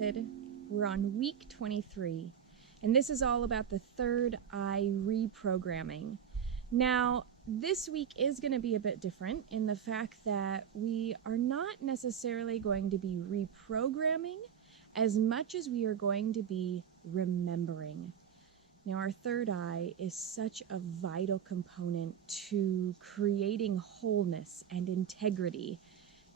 method. We're on week 23, and this is all about the third eye reprogramming. Now, this week is going to be a bit different in the fact that we are not necessarily going to be reprogramming as much as we are going to be remembering. Now, our third eye is such a vital component to creating wholeness and integrity.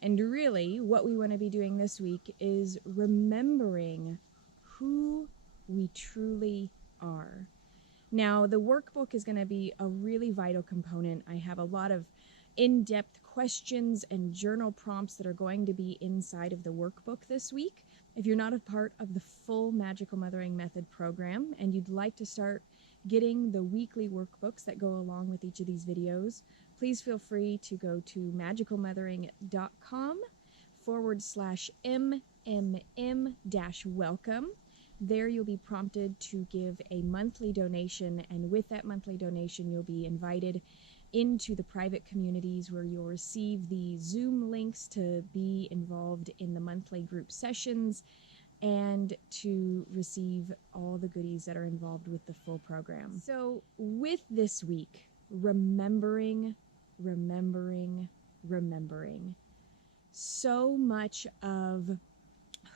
And really, what we want to be doing this week is remembering who we truly are. Now, the workbook is going to be a really vital component. I have a lot of in-depth questions and journal prompts that are going to be inside of the workbook this week. If you're not a part of the full Magical Mothering Method program and you'd like to start getting the weekly workbooks that go along with each of these videos, please feel free to go to magicalmothering.com/MMM-welcome. There you'll be prompted to give a monthly donation, and with that monthly donation you'll be invited into the private communities where you'll receive the Zoom links to be involved in the monthly group sessions and to receive all the goodies that are involved with the full program. So with this week, remembering. So much of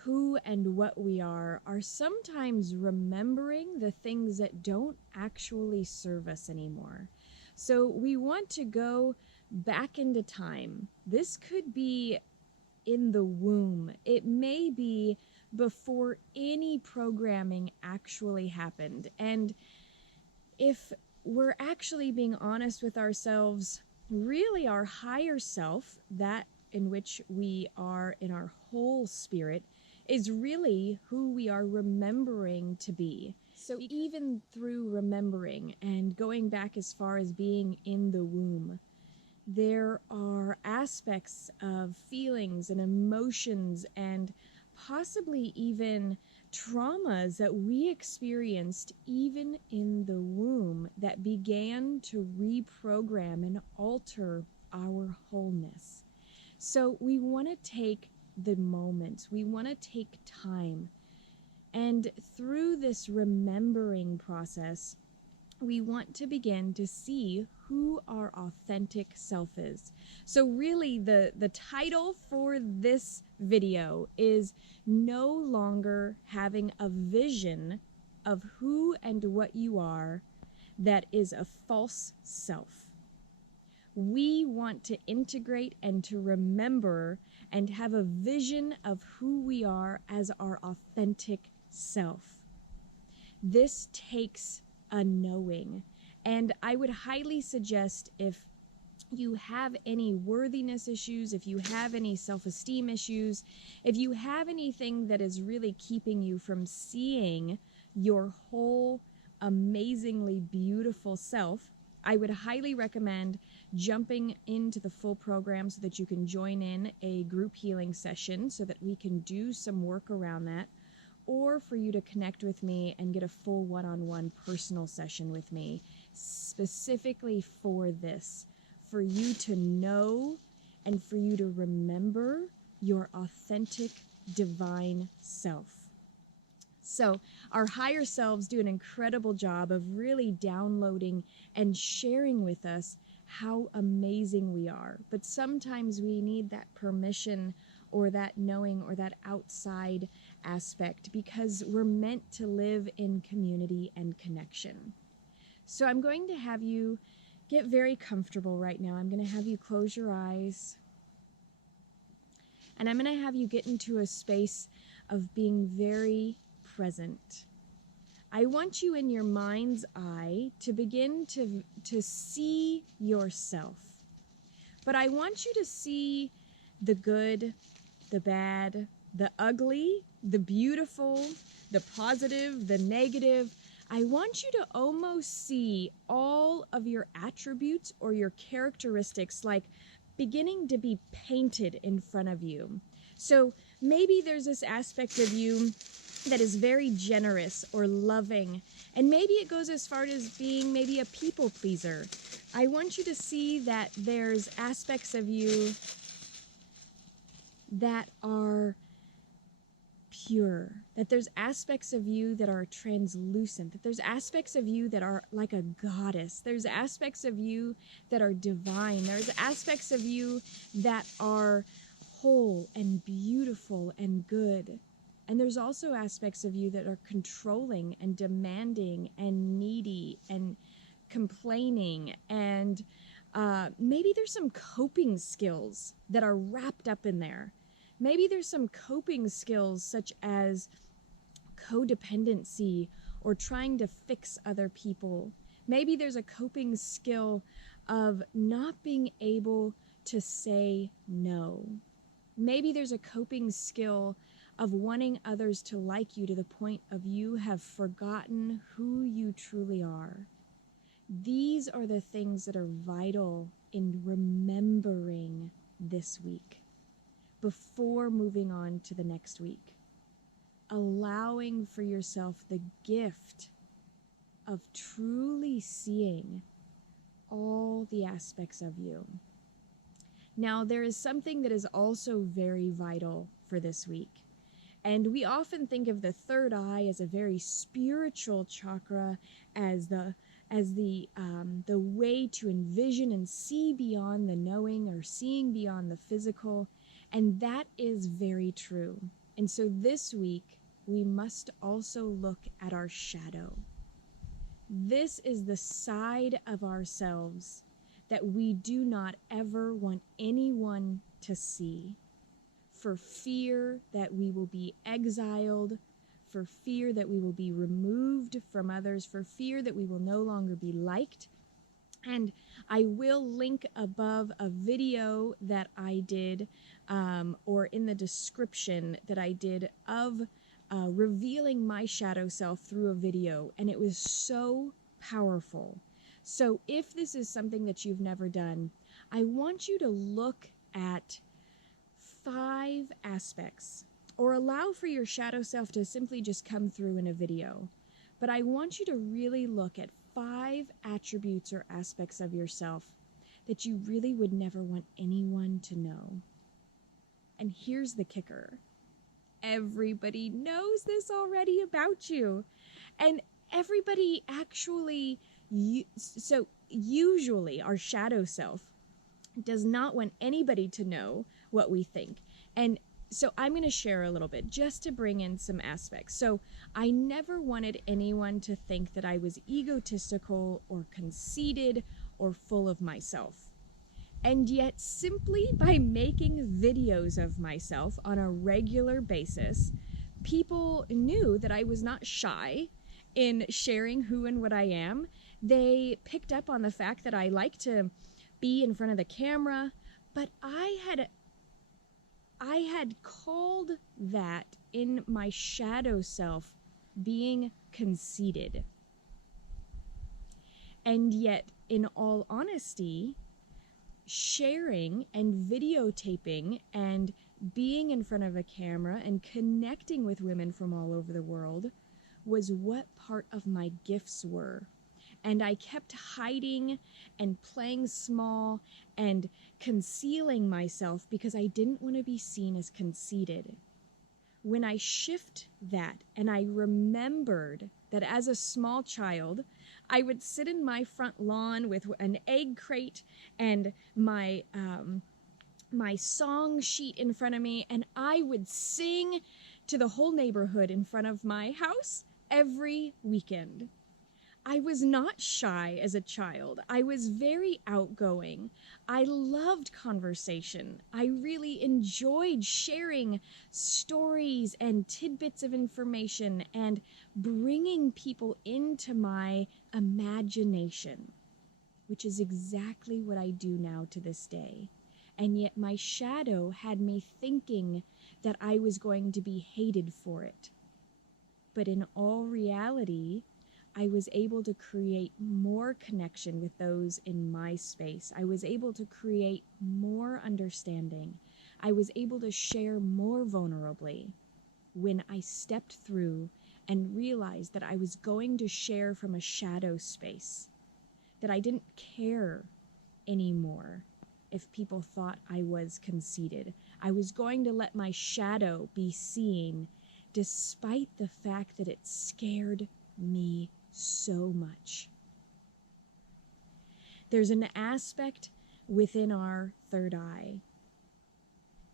who and what we are sometimes remembering the things that don't actually serve us anymore. So we want to go back into time. This could be in the womb. It may be before any programming actually happened. And if we're actually being honest with ourselves, really our higher self, that in which we are in our whole spirit, is really who we are remembering to be. So even through remembering and going back as far as being in the womb, there are aspects of feelings and emotions and possibly even traumas that we experienced even in the womb that began to reprogram and alter our wholeness. So we want to take the moments, we want to take time, and through this remembering process, we want to begin to see who our authentic self is. So really the title for this video is no longer having a vision of who and what you are that is a false self. We want to integrate and to remember and have a vision of who we are as our authentic self. This takes a knowing, and I would highly suggest, if you have any worthiness issues, if you have any self-esteem issues, if you have anything that is really keeping you from seeing your whole amazingly beautiful self, I would highly recommend jumping into the full program so that you can join in a group healing session so that we can do some work around that, or for you to connect with me and get a full one-on-one personal session with me specifically for this, for you to know and for you to remember your authentic divine self. So our higher selves do an incredible job of really downloading and sharing with us how amazing we are. But sometimes we need that permission or that knowing or that outside aspect because we're meant to live in community and connection. So I'm going to have you get very comfortable right now. I'm going to have you close your eyes. And I'm going to have you get into a space of being very present. I want you in your mind's eye to begin to see yourself. But I want you to see the good, the bad, the ugly, the beautiful, the positive, the negative. I want you to almost see all of your attributes or your characteristics like beginning to be painted in front of you. So maybe there's this aspect of you that is very generous or loving, and maybe it goes as far as being maybe a people pleaser. I want you to see that there's aspects of you that are pure, that there's aspects of you that are translucent, that there's aspects of you that are like a goddess, there's aspects of you that are divine, there's aspects of you that are whole and beautiful and good. And there's also aspects of you that are controlling and demanding and needy and complaining, and maybe there's some coping skills that are wrapped up in there. Maybe there's some coping skills such as codependency or trying to fix other people. Maybe there's a coping skill of not being able to say no. Maybe there's a coping skill of wanting others to like you to the point of you have forgotten who you truly are. These are the things that are vital in remembering this week before moving on to the next week. Allowing for yourself the gift of truly seeing all the aspects of you. Now, there is something that is also very vital for this week. And we often think of the third eye as a very spiritual chakra, as the way to envision and see beyond the knowing or seeing beyond the physical. And that is very true. And so this week, we must also look at our shadow. This is the side of ourselves that we do not ever want anyone to see, for fear that we will be exiled, for fear that we will be removed from others, for fear that we will no longer be liked. And I will link above a video that I did, or in the description that I did, of revealing my shadow self through a video, and it was so powerful. So if this is something that you've never done, I want you to look at 5 aspects, or allow for your shadow self to simply just come through in a video. But I want you to really look at 5 attributes or aspects of yourself that you really would never want anyone to know. And here's the kicker. Everybody knows this already about you. And everybody actually, usually our shadow self does not want anybody to know what we think. And so I'm going to share a little bit just to bring in some aspects. So I never wanted anyone to think that I was egotistical or conceited or full of myself. And yet, simply by making videos of myself on a regular basis, people knew that I was not shy in sharing who and what I am. They picked up on the fact that I like to be in front of the camera, but I had called that in my shadow self being conceited. And yet, in all honesty, sharing and videotaping and being in front of a camera and connecting with women from all over the world was what part of my gifts were. And I kept hiding and playing small and concealing myself because I didn't want to be seen as conceited. When I shift that and I remembered that as a small child, I would sit in my front lawn with an egg crate and my song sheet in front of me, and I would sing to the whole neighborhood in front of my house every weekend. I was not shy as a child. I was very outgoing. I loved conversation. I really enjoyed sharing stories and tidbits of information and bringing people into my imagination, which is exactly what I do now to this day. And yet my shadow had me thinking that I was going to be hated for it. But in all reality, I was able to create more connection with those in my space. I was able to create more understanding. I was able to share more vulnerably when I stepped through and realized that I was going to share from a shadow space, that I didn't care anymore if people thought I was conceited. I was going to let my shadow be seen despite the fact that it scared me so much. There's an aspect within our third eye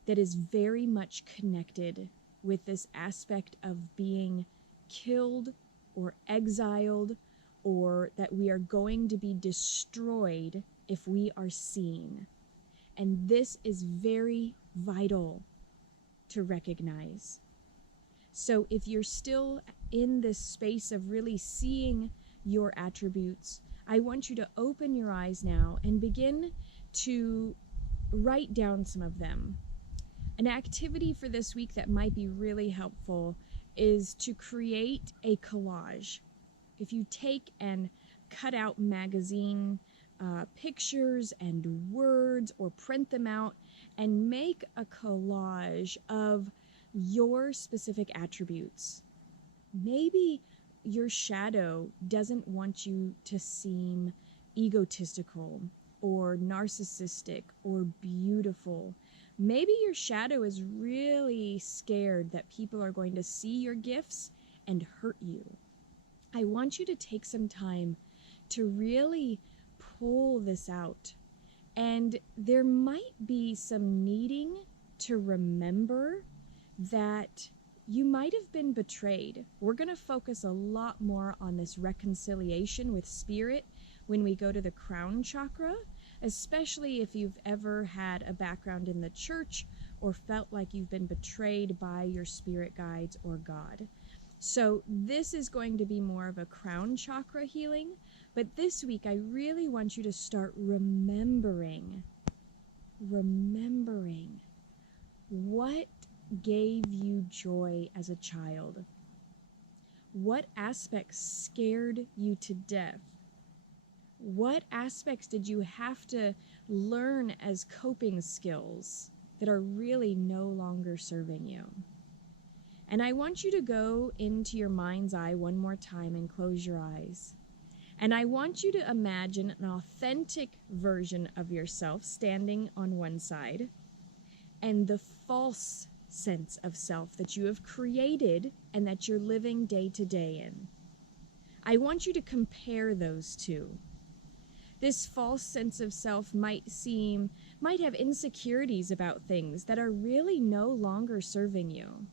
that is very much connected with this aspect of being killed or exiled, or that we are going to be destroyed if we are seen. And this is very vital to recognize. So if you're still in this space of really seeing your attributes, I want you to open your eyes now and begin to write down some of them. An activity for this week that might be really helpful is to create a collage. If you take and cut out magazine pictures and words, or print them out and make a collage of your specific attributes. Maybe your shadow doesn't want you to seem egotistical or narcissistic or beautiful. Maybe your shadow is really scared that people are going to see your gifts and hurt you. I want you to take some time to really pull this out. And there might be some needing to remember that you might have been betrayed. We're going to focus a lot more on this reconciliation with spirit when we go to the crown chakra, especially if you've ever had a background in the church or felt like you've been betrayed by your spirit guides or God. So this is going to be more of a crown chakra healing, but this week I really want you to start remembering what gave you joy as a child. What aspects scared you to death? What aspects did you have to learn as coping skills that are really no longer serving you? And I want you to go into your mind's eye one more time and close your eyes. And I want you to imagine an authentic version of yourself standing on one side, and the false sense of self that you have created and that you're living day to day in. I want you to compare those two. This false sense of self might have insecurities about things that are really no longer serving you.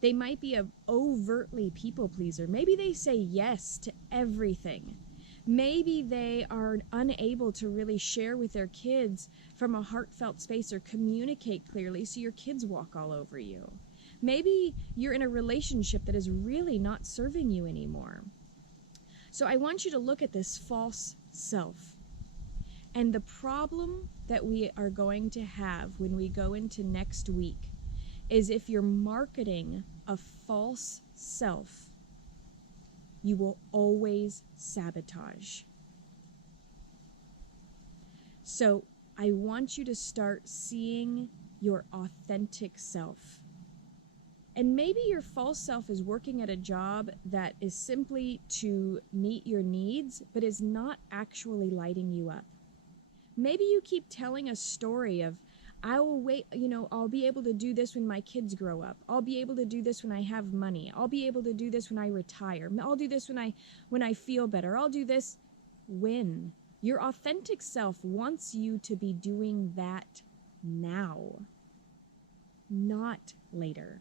They might be an overtly people pleaser. Maybe they say yes to everything. Maybe they are unable to really share with their kids from a heartfelt space or communicate clearly, so your kids walk all over you. Maybe you're in a relationship that is really not serving you anymore. So I want you to look at this false self. And the problem that we are going to have when we go into next week is if you're marketing a false self, you will always sabotage. So I want you to start seeing your authentic self. And maybe your false self is working at a job that is simply to meet your needs, but is not actually lighting you up. Maybe you keep telling a story of, I will wait, I'll be able to do this when my kids grow up. I'll be able to do this when I have money. I'll be able to do this when I retire. I'll do this when I feel better. I'll do this when. Your authentic self wants you to be doing that now, not later.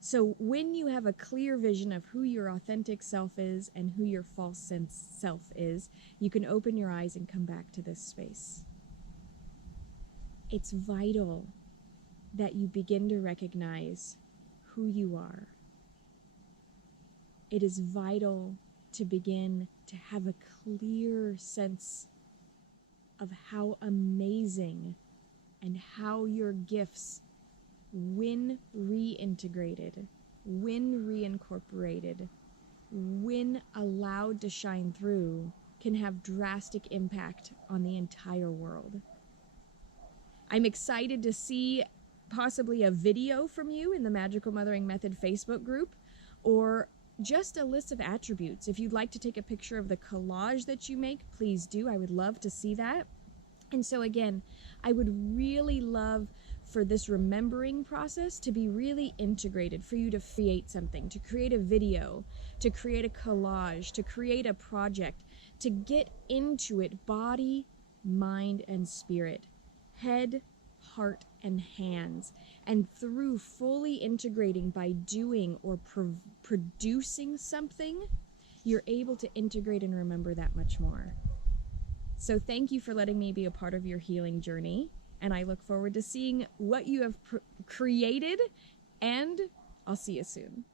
So when you have a clear vision of who your authentic self is and who your false self is, you can open your eyes and come back to this space. It's vital that you begin to recognize who you are. It is vital to begin to have a clear sense of how amazing and how your gifts, when reintegrated, when reincorporated, when allowed to shine through, can have drastic impact on the entire world. I'm excited to see possibly a video from you in the Magical Mothering Method Facebook group, or just a list of attributes. If you'd like to take a picture of the collage that you make, please do. I would love to see that. And so again, I would really love for this remembering process to be really integrated, for you to create something, to create a video, to create a collage, to create a project, to get into it body, mind, and spirit, head, heart, and hands. And through fully integrating by doing or producing something, you're able to integrate and remember that much more. So thank you for letting me be a part of your healing journey, and I look forward to seeing what you have created, and I'll see you soon.